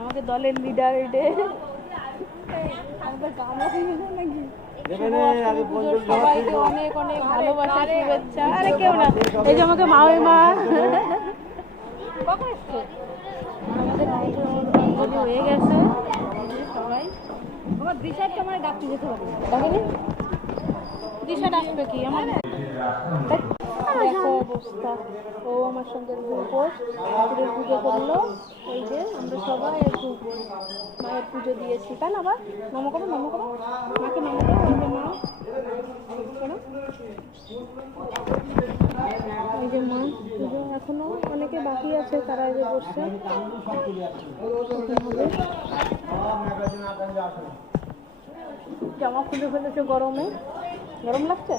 আমাদের দলের লিডার এটা সবাইকে অনেক অনেক ভালোবাসা শুভেচ্ছা। আরে কেউ না, এই যে আমাকে মামিমা কখন এসছে, আমাদের অঞ্জলি হয়ে গেছে সবাই। আমার দিশার আমার ডাকতে যেতে হবে, দেখেনি দিশা ডাকবে কি আমার দেখো অবস্থা। ও আমার সঙ্গে উপোস ঠাকুরের পুজো করলো। এই যে আমরা সবাই একটু মায়ের পুজো দিয়েছি, তাই না? আবার নম করো, নম করো মাকে, নম করো। এই যে মা, এই যে মা পুজো এখনো অনেকে বাকি আছে, তারা এই যে বসছে। জামা খুলে ফেলেছে গরমে, গরম লাগছে।